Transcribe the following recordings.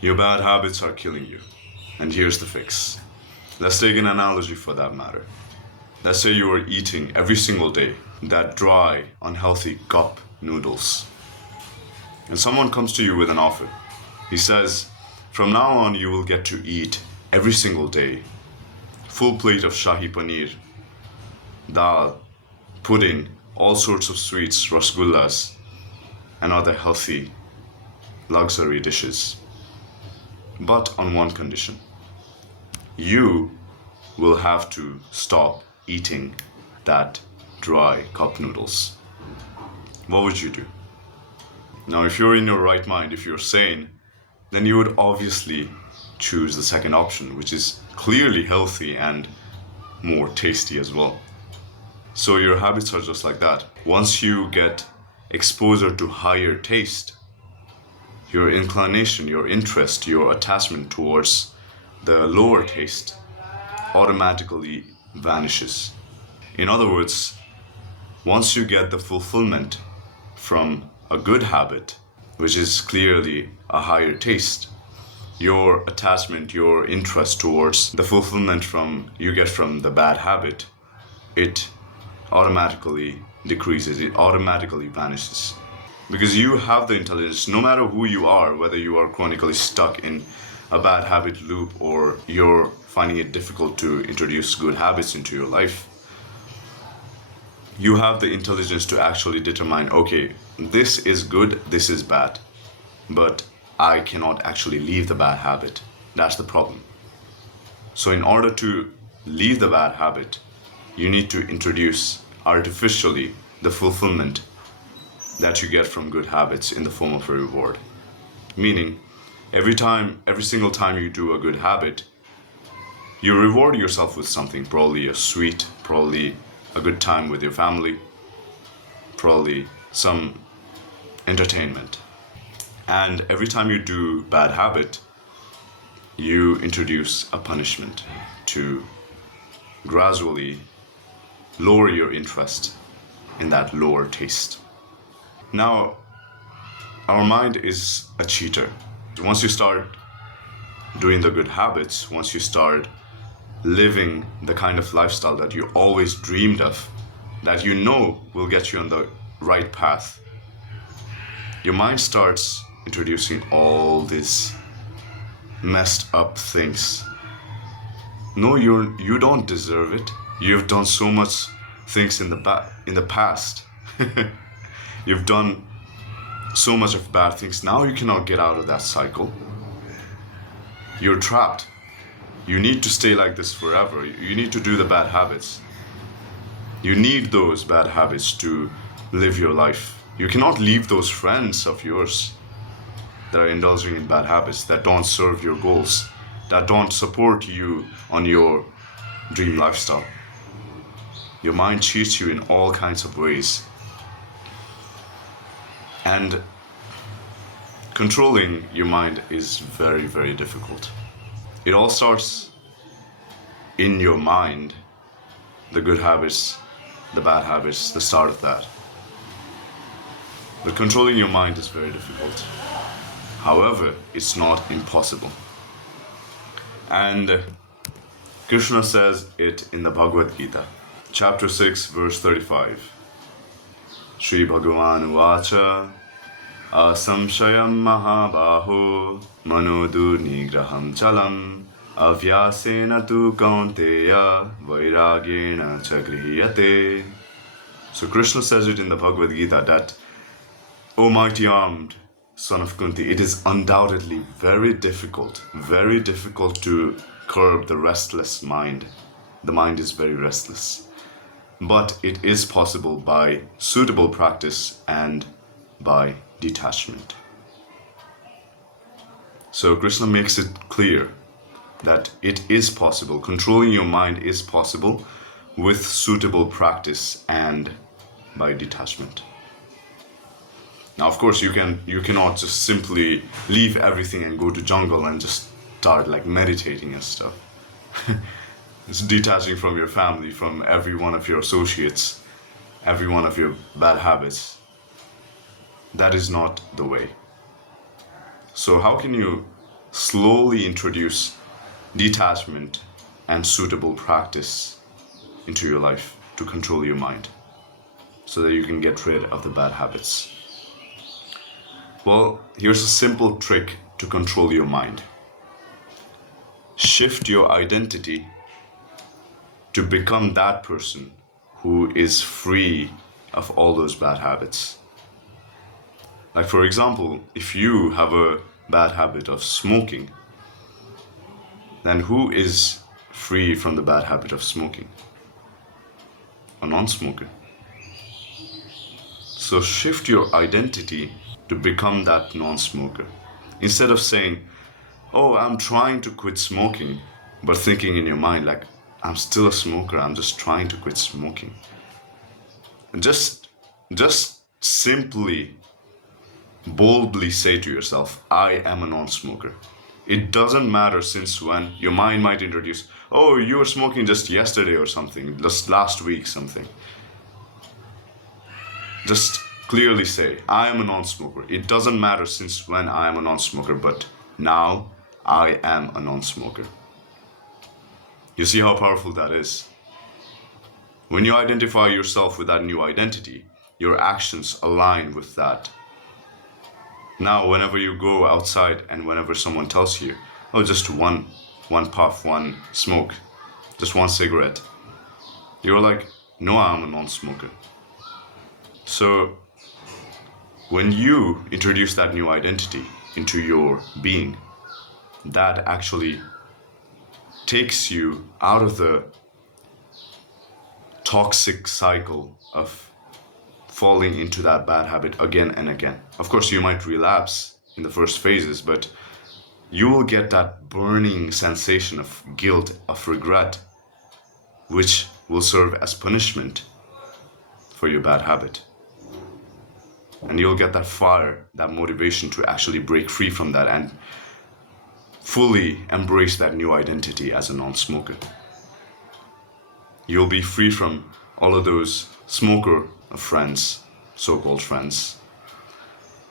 Your bad habits are killing you. And here's the fix. Let's take an analogy for that matter. Let's say you are eating every single day that dry, unhealthy cup noodles. And someone comes to you with an offer. He says, from now on you will get to eat every single day full plate of shahi paneer, dal, pudding, all sorts of sweets, rasgullas, and other healthy luxury dishes. But on one condition. You will have to stop eating that dry cup noodles. What would you do? Now, if you're in your right mind, if you're sane, then you would obviously choose the second option, which is clearly healthy and more tasty as well. So your habits are just like that. Once you get exposure to higher taste, your inclination, your interest, your attachment towards the lower taste automatically vanishes. In other words, once you get the fulfillment from a good habit, which is clearly a higher taste, your attachment, your interest towards the fulfillment you get from the bad habit, it automatically decreases, it automatically vanishes. Because you have the intelligence, no matter who you are, whether you are chronically stuck in a bad habit loop or you're finding it difficult to introduce good habits into your life, you have the intelligence to actually determine, okay, this is good, this is bad, but I cannot actually leave the bad habit. That's the problem. So in order to leave the bad habit, you need to introduce artificially the fulfillment that you get from good habits in the form of a reward. Meaning, every single time you do a good habit, you reward yourself with something, probably a sweet, probably a good time with your family, probably some entertainment. And every time you do bad habit, you introduce a punishment to gradually lower your interest in that lower taste. Now, our mind is a cheater. Once you start doing the good habits, once you start living the kind of lifestyle that you always dreamed of, that you know will get you on the right path, your mind starts introducing all these messed up things. No, you don't deserve it. You've done so much things in the past. You've done so much of bad things. Now you cannot get out of that cycle. You're trapped. You need to stay like this forever. You need to do the bad habits. You need those bad habits to live your life. You cannot leave those friends of yours that are indulging in bad habits, that don't serve your goals, that don't support you on your dream lifestyle. Your mind cheats you in all kinds of ways. And controlling your mind is very, very difficult. It all starts in your mind, the good habits, the bad habits, the start of that. But controlling your mind is very difficult. However, it's not impossible. And Krishna says it in the Bhagavad Gita, chapter 6, verse 35. Shri Bhagavan Vacha Asamshayam Mahabaho Manodu Nigraham Chalam Avyasena tu Kaunteya Vairagena Chagrihiyate. So Krishna says it in the Bhagavad Gita that, O mighty armed son of Kunti, it is undoubtedly very difficult to curb the restless mind. The mind is very restless. But it is possible by suitable practice and by detachment. So Krishna makes it clear that it is possible, controlling your mind is possible with suitable practice and by detachment. Now, of course, you cannot just simply leave everything and go to jungle and just start like meditating and stuff. It's detaching from your family, from every one of your associates, every one of your bad habits. That is not the way. So how can you slowly introduce detachment and suitable practice into your life to control your mind so that you can get rid of the bad habits. Well, here's a simple trick to control your mind. Shift your identity to become that person who is free of all those bad habits. Like, for example, if you have a bad habit of smoking, then who is free from the bad habit of smoking? A non-smoker. So shift your identity to become that non-smoker. Instead of saying, oh, I'm trying to quit smoking, but thinking in your mind like, I'm still a smoker, I'm just trying to quit smoking. Just simply, boldly say to yourself, I am a non-smoker. It doesn't matter since when. Your mind might introduce, oh, you were smoking just yesterday or something, just last week something. Just clearly say, I am a non-smoker. It doesn't matter since when I am a non-smoker, but now I am a non-smoker. You see how powerful that is? When you identify yourself with that new identity, your actions align with that. Now, whenever you go outside and whenever someone tells you, oh, just one puff, one smoke, just one cigarette, you're like, no, I'm a non-smoker. So, when you introduce that new identity into your being, that actually takes you out of the toxic cycle of falling into that bad habit again and again. Of course, you might relapse in the first phases, but you will get that burning sensation of guilt, of regret, which will serve as punishment for your bad habit. And you'll get that fire, that motivation to actually break free from that and fully embrace that new identity as a non-smoker. You'll be free from all of those smoker friends, so-called friends.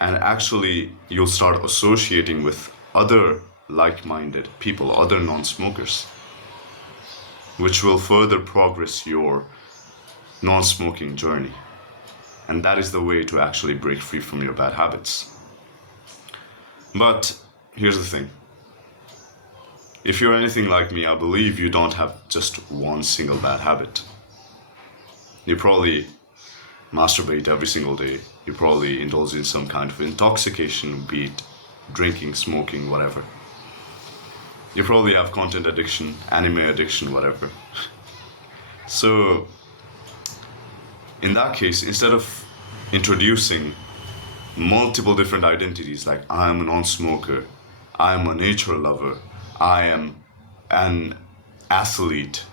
And actually, you'll start associating with other like-minded people, other non-smokers, which will further progress your non-smoking journey. And that is the way to actually break free from your bad habits. But here's the thing. If you're anything like me, I believe you don't have just one single bad habit. You probably masturbate every single day. You probably indulge in some kind of intoxication, be it drinking, smoking, whatever. You probably have content addiction, anime addiction, whatever. So, in that case, instead of introducing multiple different identities like I am a non-smoker, I am a nature lover, I am an athlete,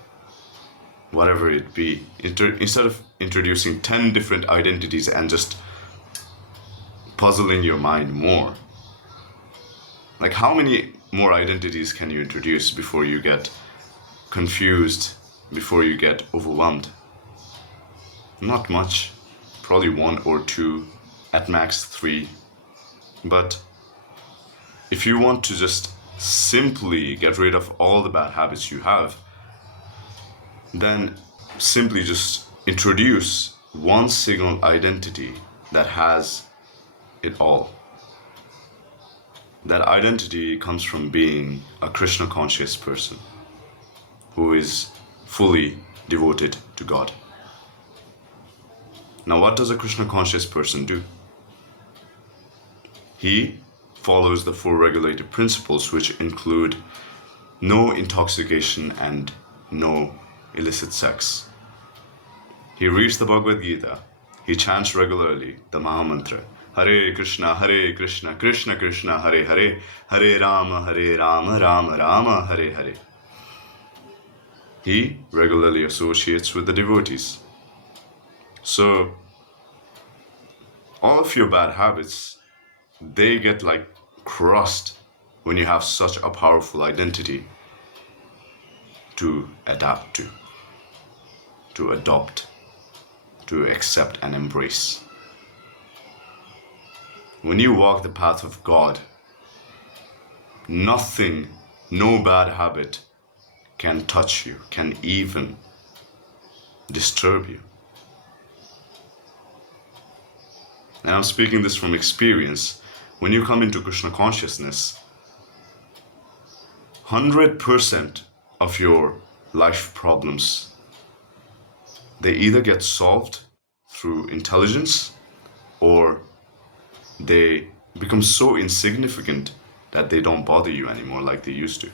whatever it be, instead of introducing 10 different identities and just puzzling your mind more, like how many more identities can you introduce before you get confused, before you get overwhelmed? Not much, probably 1 or 2, at max 3. But if you want to just simply get rid of all the bad habits you have, then simply just introduce one single identity that has it all. That identity comes from being a Krishna conscious person who is fully devoted to God. Now, what does a Krishna conscious person do? He follows the 4 regulated principles, which include no intoxication and no illicit sex. He reads the Bhagavad Gita. He chants regularly the Mahamantra, Hare Krishna, Krishna Krishna, Hare Hare, Hare Rama, Rama Rama, Hare Hare. He regularly associates with the devotees. So, all of your bad habits, they get like crushed when you have such a powerful identity to adapt to adopt, to accept and embrace. When you walk the path of God, nothing, no bad habit can touch you, can even disturb you. And I'm speaking this from experience. When you come into Krishna consciousness, 100% of your life problems, they either get solved through intelligence or they become so insignificant that they don't bother you anymore like they used to.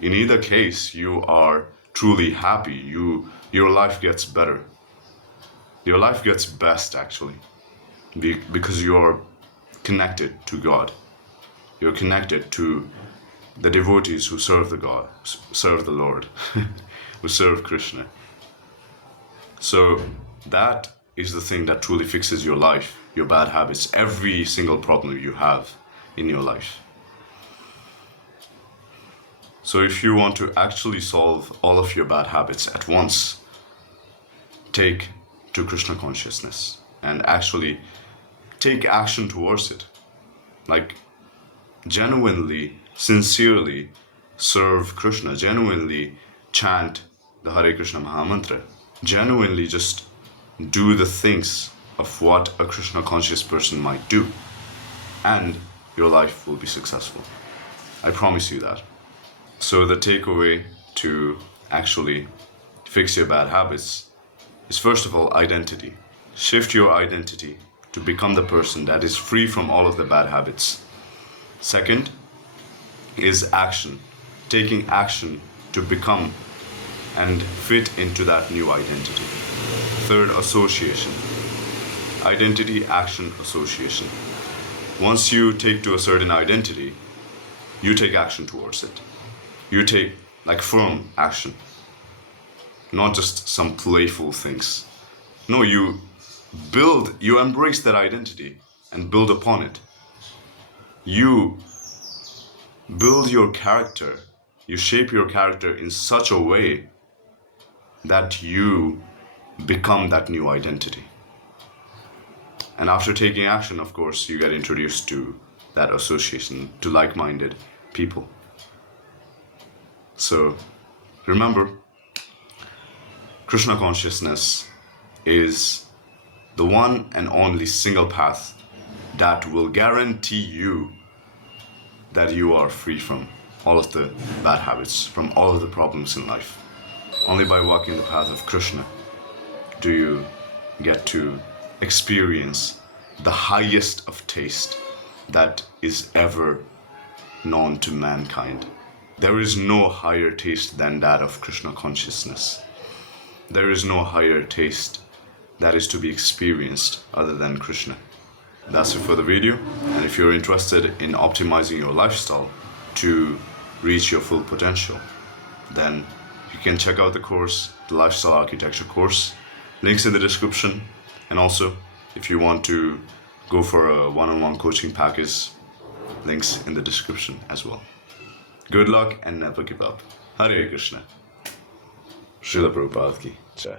In either case, you are truly happy. Your life gets better. Your life gets best, actually, because you're connected to God. You're connected to the devotees who serve the God, serve the Lord, who serve Krishna. So that is the thing that truly fixes your life, your bad habits, every single problem you have in your life. So if you want to actually solve all of your bad habits at once, take to Krishna consciousness and actually take action towards it. Like, genuinely, sincerely serve Krishna, genuinely chant the Hare Krishna Mahamantra, genuinely just do the things of what a Krishna conscious person might do, and your life will be successful. I promise you that. So the takeaway to actually fix your bad habits is, first of all, identity. Shift your identity to become the person that is free from all of the bad habits. Second is action, taking action to become and fit into that new identity. Third, association. Identity, action, association. Once you take to a certain identity, you take action towards it. You take like firm action, not just some playful things. No, you embrace that identity and build upon it. You build your character, you shape your character in such a way that you become that new identity. And after taking action, of course, you get introduced to that association, to like-minded people. So remember, Krishna consciousness is the one and only single path that will guarantee you that you are free from all of the bad habits, from all of the problems in life. Only by walking the path of Krishna do you get to experience the highest of taste that is ever known to mankind. There is no higher taste than that of Krishna consciousness. There is no higher taste that is to be experienced other than Krishna. That's it for the video. And if you're interested in optimizing your lifestyle to reach your full potential, then you can check out the course, the Lifestyle Architecture course. Links in the description. And also, if you want to go for a one-on-one coaching package, links in the description as well. Good luck and never give up. Hare Krishna. Srila Prabhupada ki Jai.